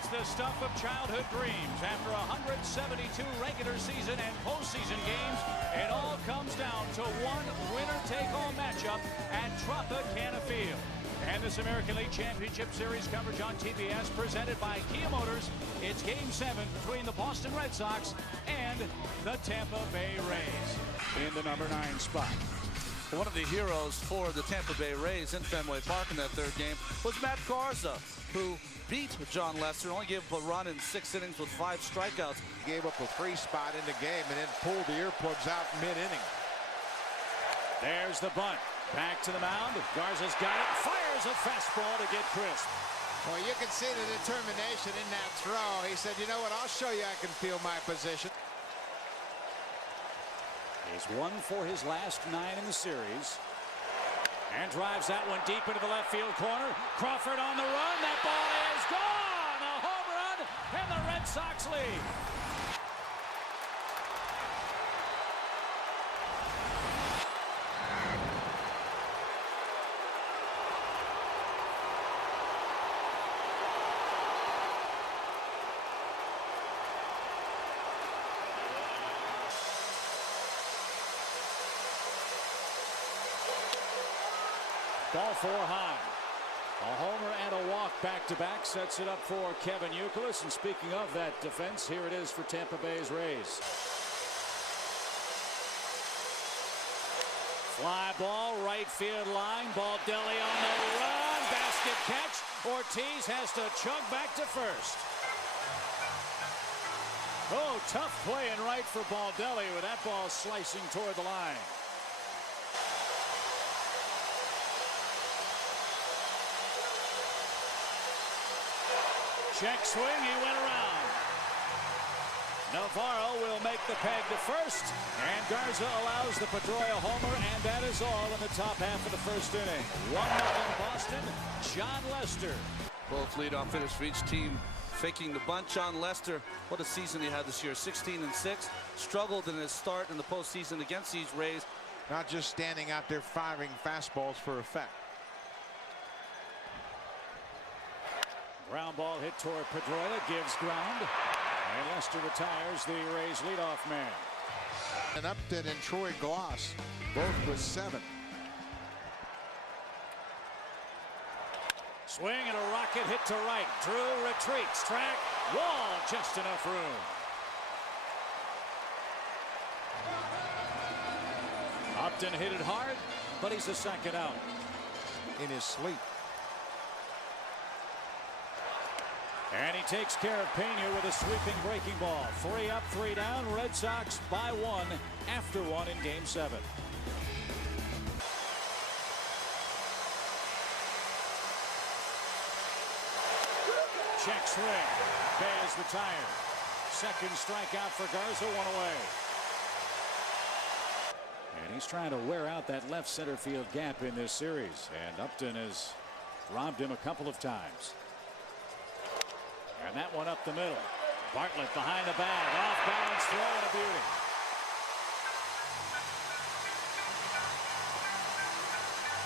It's the stuff of childhood dreams. After 172 regular season and postseason games, it all comes down to one winner-take-all matchup at Tropicana Field. And this American League Championship Series coverage on TBS presented by Kia Motors. It's Game 7 between the Boston Red Sox and the Tampa Bay Rays in the number 9 spot. One of the heroes for the Tampa Bay Rays in Fenway Park in that third game was Matt Garza, who beat Jon Lester, only gave up a run in 6 innings with 5 strikeouts. Gave up a 3 spot in the game and then pulled the earplugs out mid-inning. There's the bunt. Back to the mound. Garza's got it. Fires a fastball to get crisp. Well, you can see the determination in that throw. He said, you know what, I'll show you I can feel my position. He's 1 for his last 9 in the series. And drives that one deep into the left field corner. Crawford on the run. That ball is gone. A home run, and the Red Sox lead. Ball 4 high. A homer and a walk back-to-back sets it up for Kevin Youkilis. And speaking of that defense, here it is for Tampa Bay's Rays. Fly ball, right field line. Baldelli on the run. Basket catch. Ortiz has to chug back to first. Oh, tough play in right for Baldelli with that ball slicing toward the line. Check swing, he went around. Navarro will make the peg to first, and Garza allows the Pedroia homer, and that is all in the top half of the first inning. 1-0 Boston, Jon Lester. Both leadoff hitters for each team faking the bunt. Jon Lester, what a season he had this year, 16-6. Struggled in his start in the postseason against these Rays. Not just standing out there firing fastballs for effect. Ground ball hit toward Pedroia, gives ground, and Lester retires the Rays leadoff man. And Upton and Troy Glass, both with 7. Swing and a rocket hit to right. Drew retreats. Track. Wall. Just enough room. Upton hit it hard, but he's a second out. In his sleep. And he takes care of Pena with a sweeping breaking ball. 3 up, 3 down. Red Sox by 1 after 1 in Game 7. Check swing. Baez retired. Second strikeout for Garza, 1 away. And he's trying to wear out that left center field gap in this series. And Upton has robbed him a couple of times. And that one up the middle. Bartlett behind the bag. Off balance throw and a beauty.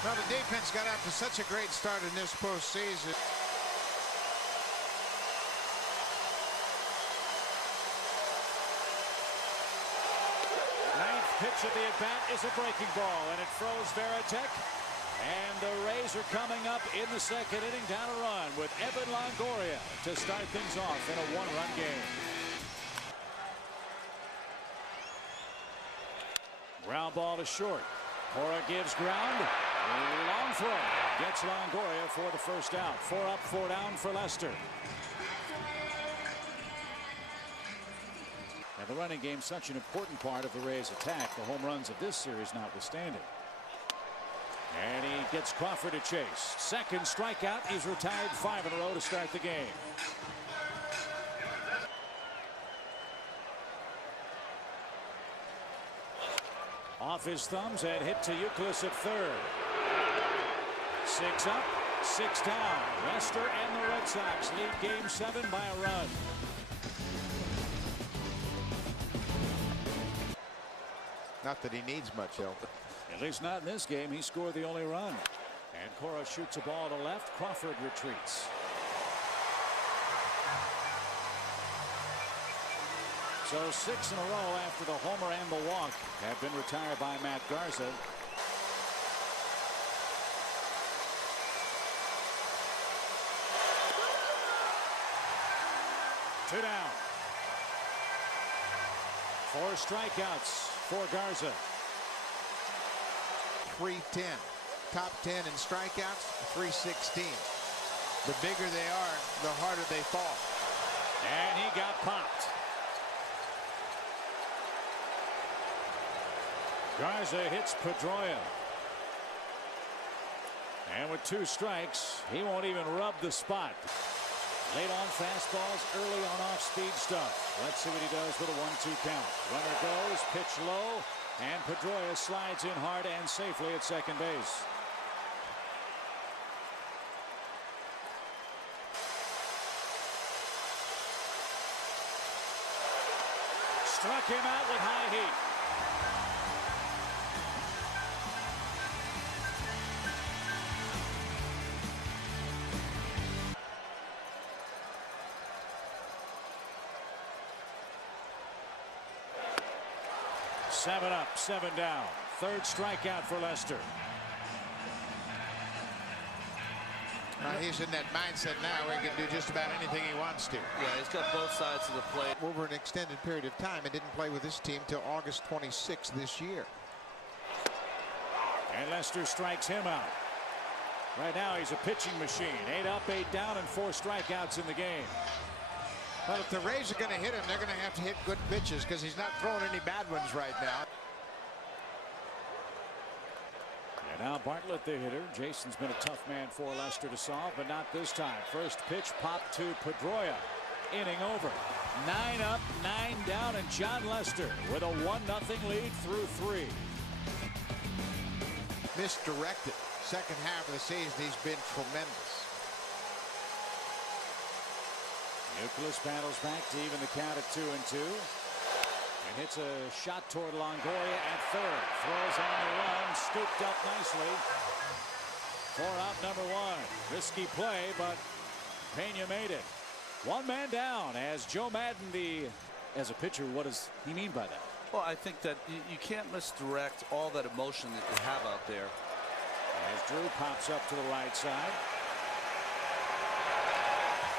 Well, the defense got out to such a great start in this postseason. Ninth pitch of the at-bat is a breaking ball, and it froze Veritek. And the Rays are coming up in the second inning down a run with Evan Longoria to start things off in a 1-run game. Ground ball to short. Cora gives ground. Long throw. Gets Longoria for the first out. 4 up, 4 down for Lester. Now the running game is such an important part of the Rays' attack. The home runs of this series notwithstanding. And he gets Crawford to chase. Second strikeout. He's retired 5 in a row to start the game. Off his thumbs and hit to Youkilis at third. 6 up, 6 down. Lester and the Red Sox lead Game 7 by a run. Not that he needs much help. At least not in this game. He scored the only run. And Cora shoots a ball to left. Crawford retreats. So 6 in a row after the homer and the walk have been retired by Matt Garza. Two down. 4 strikeouts for Garza. 310. Top 10 in strikeouts, 316. The bigger they are, the harder they fall. And he got popped. Garza hits Pedroia. And with 2 strikes, he won't even rub the spot. Late on fastballs, early on off-speed stuff. Let's see what he does with a 1-2 count. Runner goes, pitch low, and Pedroia slides in hard and safely at second base. Struck him out with high heat. Seven up, 7 down. 3rd strikeout for Lester. He's in that mindset now where he can do just about anything he wants to. Yeah, he's got both sides of the plate. Over an extended period of time, and didn't play with this team till August 26th this year. And Lester strikes him out. Right now he's a pitching machine. 8 up, 8 down, and 4 strikeouts in the game. But if the Rays are going to hit him, they're going to have to hit good pitches because he's not throwing any bad ones right now. And now Bartlett, the hitter. Jason's been a tough man for Lester to solve, but not this time. First pitch popped to Pedroia. Inning over. 9 up, 9 down, and Jon Lester with a 1-0 lead through 3. Misdirected. Second half of the season, he's been tremendous. Nicholas battles back to even the count at 2-2. And hits a shot toward Longoria at third. Throws on the run, scooped up nicely for out number 1. Risky play, but Pena made it. 1 man down as Joe Madden, as a pitcher, what does he mean by that? Well, I think that you can't misdirect all that emotion that you have out there. As Drew pops up to the right side.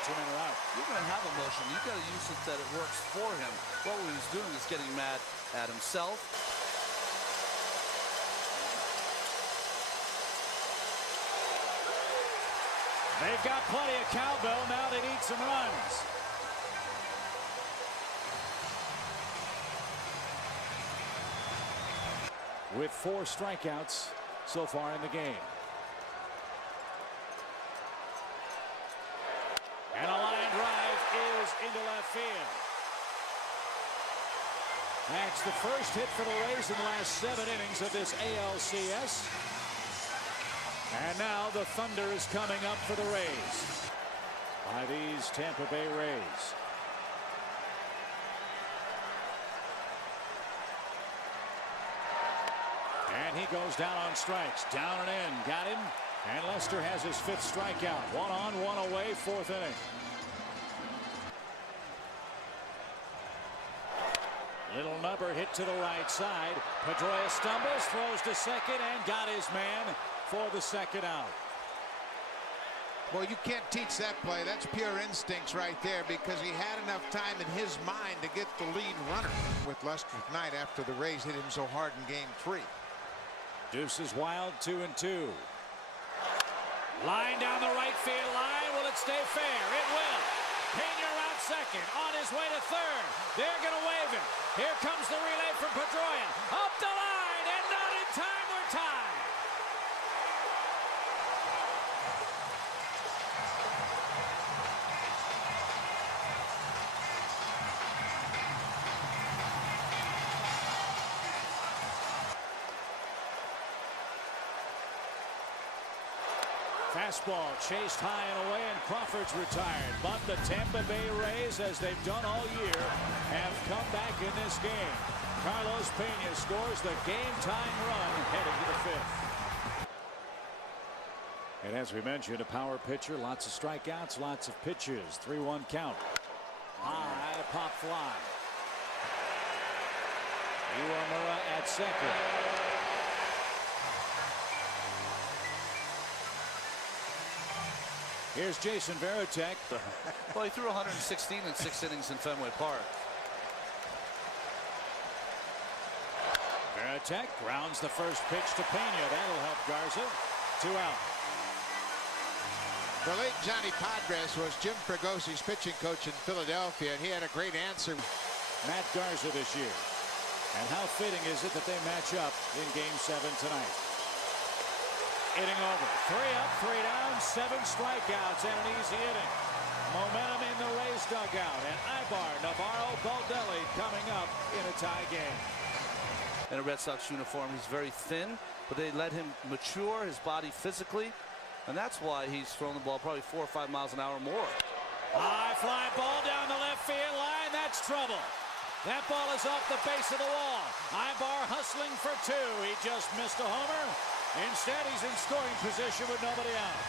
2 men are out. You're going to have emotion. You've got to use it that it works for him. What he's doing is getting mad at himself. They've got plenty of cowbell. Now they need some runs. With 4 strikeouts so far in the game. And a line drive is into left field. That's the first hit for the Rays in the last 7 innings of this ALCS. And now the thunder is coming up for the Rays by these Tampa Bay Rays. And he goes down on strikes. Down and in. Got him. And Lester has his 5th strikeout. 1 on, 1 away, 4th inning. Little number hit to the right side. Pedroia stumbles, throws to second, and got his man for the 2nd out. Well, you can't teach that play. That's pure instincts right there because he had enough time in his mind to get the lead runner with Lester tonight after the Rays hit him so hard in Game 3. Deuce is wild, 2-2. Line down the right field line. Will it stay fair? It will. Pena around second. On his way to third. They're going to wave him. Here comes the relay from Pedroia. Up the line and not in time. We're tied. Fastball chased high and away, and Crawford's retired. But the Tampa Bay Rays, as they've done all year, have come back in this game. Carlos Pena scores the game-tying run heading to the 5th. And as we mentioned, a power pitcher, lots of strikeouts, lots of pitches. 3-1 count. High pop fly. Iwamura at second. Here's Jason Varitek. Well, he threw 116 in 6 innings in Fenway Park. Varitek grounds the first pitch to Pena. That'll help Garza. 2 out. The late Johnny Padres was Jim Fragosi's pitching coach in Philadelphia, and he had a great answer. Matt Garza this year. And how fitting is it that they match up in Game 7 tonight? Inning over. 3 up, 3 down, 7 strikeouts, and an easy inning. Momentum in the Rays dugout, and Ibar, Navarro, Baldelli coming up in a tie game. In a Red Sox uniform, he's very thin, but they let him mature his body physically, and that's why he's thrown the ball probably 4 or 5 miles an hour more. High fly ball down the left field line. That's trouble. That ball is off the base of the wall. Ibar hustling for 2. He just missed a homer. Instead, he's in scoring position with nobody out.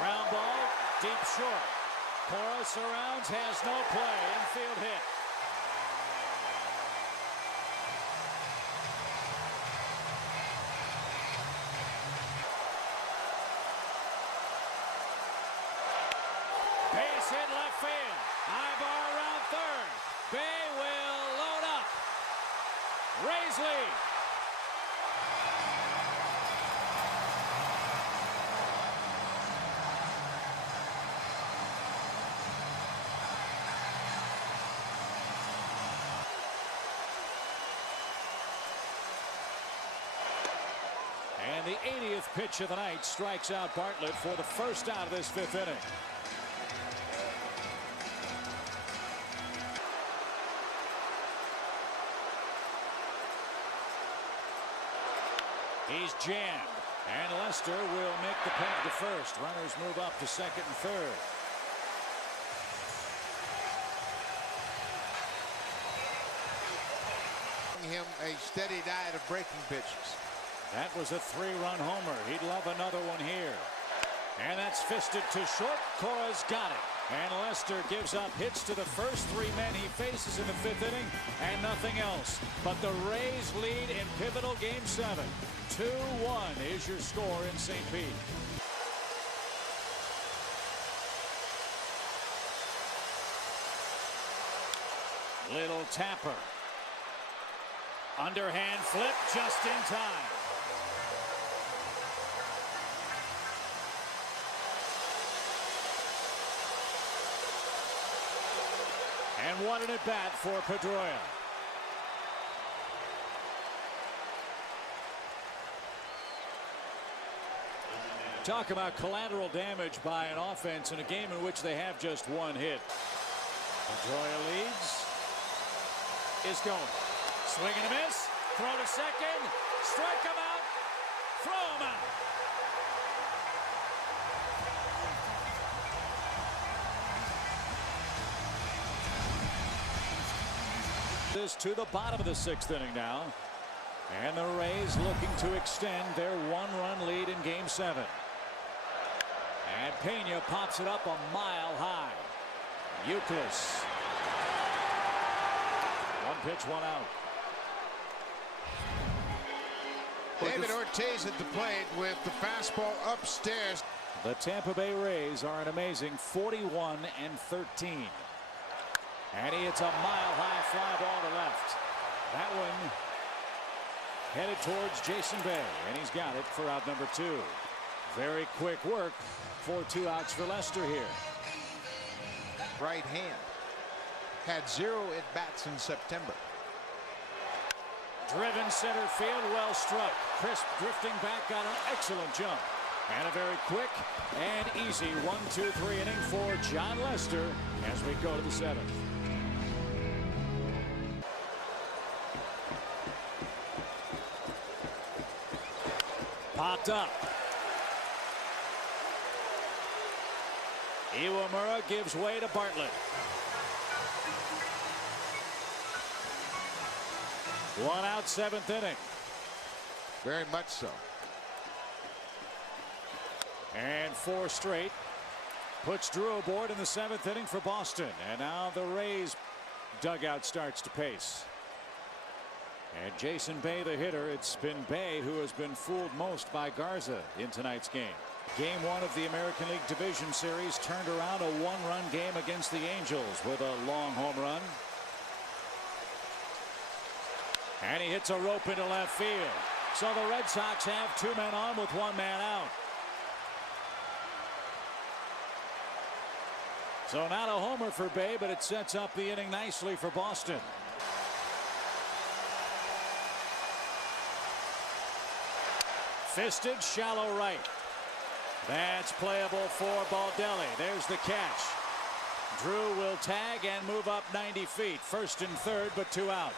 Ground ball, deep short. Cora surrounds, has no play. Infield hit. Base hit left field. Ibar around third. Bay will load up. Rays lead. And the 80th pitch of the night strikes out Bartlett for the first out of this 5th inning. He's jammed, and Lester will make the peg to first. Runners move up to second and third. Him a steady diet of breaking pitches. That was a 3-run homer. He'd love another one here. And that's fisted to short. Cora's got it. And Lester gives up hits to the first 3 men he faces in the 5th inning and nothing else. But the Rays lead in pivotal Game 7. 2-1 is your score in St. Pete. Little tapper. Underhand flip just in time. And what an at-bat for Pedroia. Talk about collateral damage by an offense in a game in which they have just 1 hit. Pedroia leads. Is going. Swing and a miss. Throw to second. Strike him out. Throw him out. This to the bottom of the 6th inning now. And the Rays looking to extend their 1-run lead in Game 7. And Pena pops it up a mile high. Euclid. 1 pitch, 1 out. David Ortiz at the plate with the fastball upstairs. The Tampa Bay Rays are an amazing 41-13. And he hits a mile-high fly ball to left. That one headed towards Jason Bay, and he's got it for out number 2. Very quick work for 2 outs for Lester here. Right hand. Had 0 at-bats in September. Driven center field, well struck. Crisp drifting back, got an excellent jump. And a very quick and easy 1-2-3 inning for Jon Lester as we go to the 7th. Popped up. Iwamura gives way to Bartlett. 1 out, 7th inning. Very much so. And 4 straight. Puts Drew aboard in the 7th inning for Boston. And now the Rays dugout starts to pace. And Jason Bay, the hitter. It's been Bay who has been fooled most by Garza in tonight's game. Game 1 of the American League Division Series turned around a 1-run game against the Angels with a long home run. And he hits a rope into left field. So the Red Sox have 2 men on with 1 man out. So not a homer for Bay, but it sets up the inning nicely for Boston. Fisted shallow right. That's playable for Baldelli. There's the catch. Drew will tag and move up 90 feet. 1st and 3rd, but 2 out.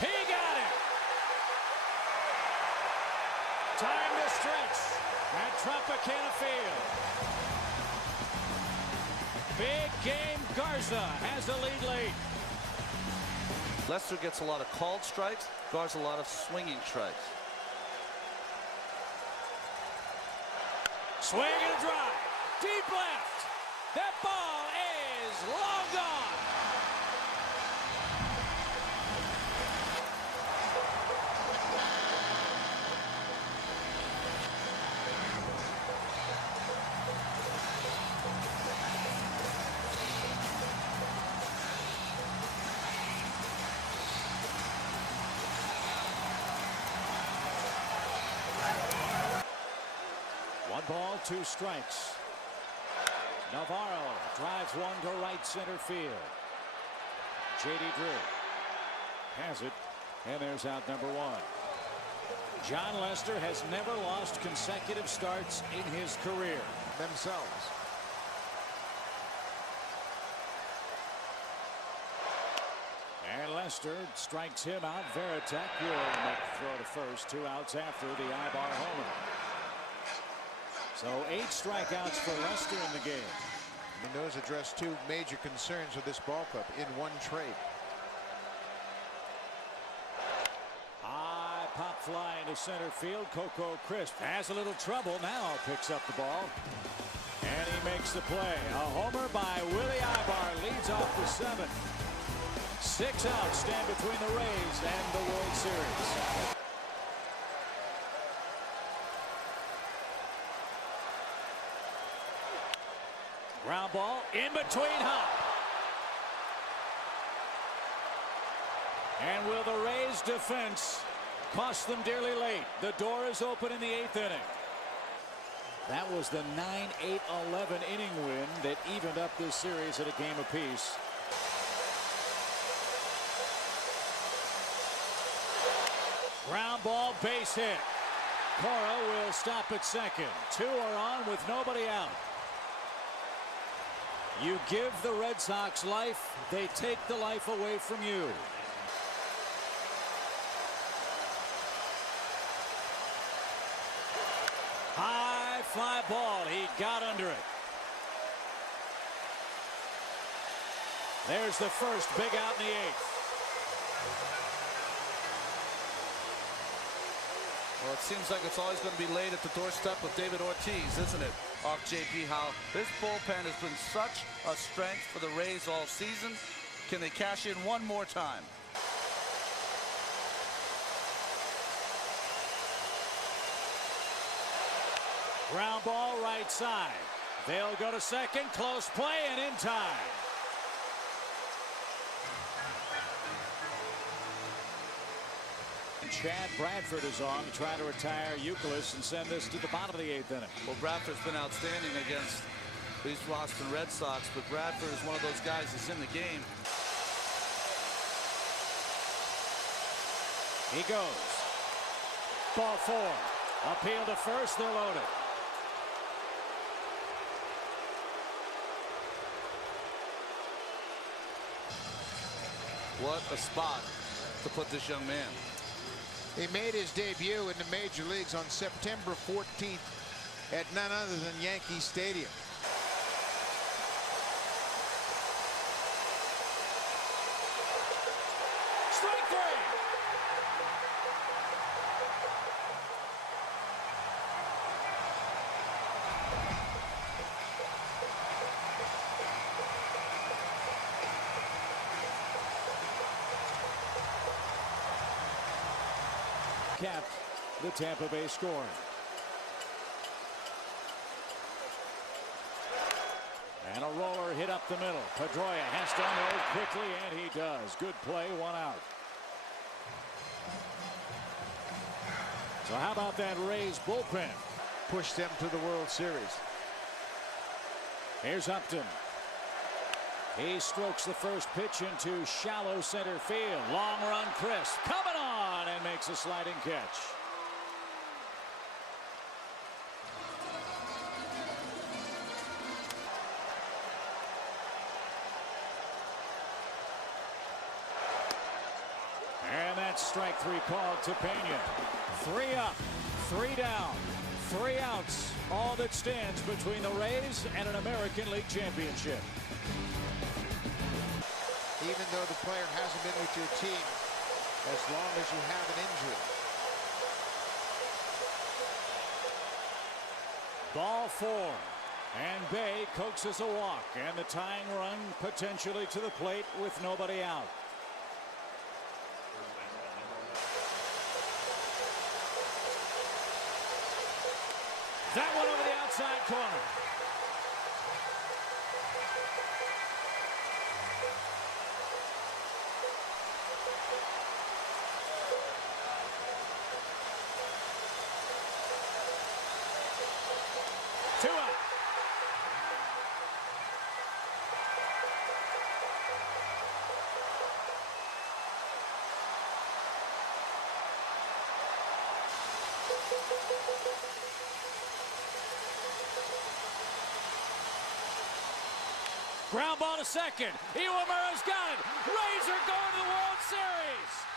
He got it. Time to stretch at Tropicana Field. Big game. Garza has a lead late. Lester gets a lot of called strikes. Garza a lot of swinging strikes. Swing and a drive. Deep left. That ball is long gone. One ball, 2 strikes. Navarro drives one to right center field. J.D. Drew has it, and there's out number 1. Jon Lester has never lost consecutive starts in his career. Themselves. And Lester strikes him out. Veritek will make the throw to first. 2 outs after the Ibar homer. So 8 strikeouts for Lester in the game. And those address 2 major concerns of this ball club in one trade. High pop fly into center field. Coco Crisp has a little trouble. Now picks up the ball. And he makes the play. A homer by Willie Ibar leads off the 7th. 6 outs stand between the Rays and the World Series. Ground ball in between hop. And will the Rays defense cost them dearly late? The door is open in the 8th inning. That was the 9-8-11 inning win that evened up this series at a game apiece. Ground ball, base hit. Cora will stop at second. 2 are on with nobody out. You give the Red Sox life, they take the life away from you. High fly ball. He got under it. There's the first big out in the 8th. Well, it seems like it's always going to be laid at the doorstep of David Ortiz, isn't it? Off JP, how this bullpen has been such a strength for the Rays all season. Can they cash in one more time? Ground ball right side. They'll go to second. Close play and in time. Chad Bradford is on to try to retire Euclid and send this to the bottom of the 8th inning. Well, Bradford's been outstanding against these Boston Red Sox, but Bradford is one of those guys that's in the game. He goes. Ball 4. Appeal to first. They're loaded. What a spot to put this young man. He made his debut in the major leagues on September 14th at none other than Yankee Stadium. three. Capped the Tampa Bay scoring. And a roller hit up the middle. Pedroia has to unload quickly, and he does. Good play, 1 out. So how about that Rays bullpen? Pushed them to the World Series. Here's Upton. He strokes the first pitch into shallow center field. Long run, crisp. Coming on, and makes a sliding catch. And that's strike 3 called to Pena. 3 up, 3 down, 3 outs. All that stands between the Rays and an American League championship. Even though the player hasn't been with your team, as long as you have an injury. Ball 4. And Bay coaxes a walk. And the tying run potentially to the plate with nobody out. That one over the outside corner. Two out. Ground ball to second. Iwamura's got it. Rays are going to the World Series.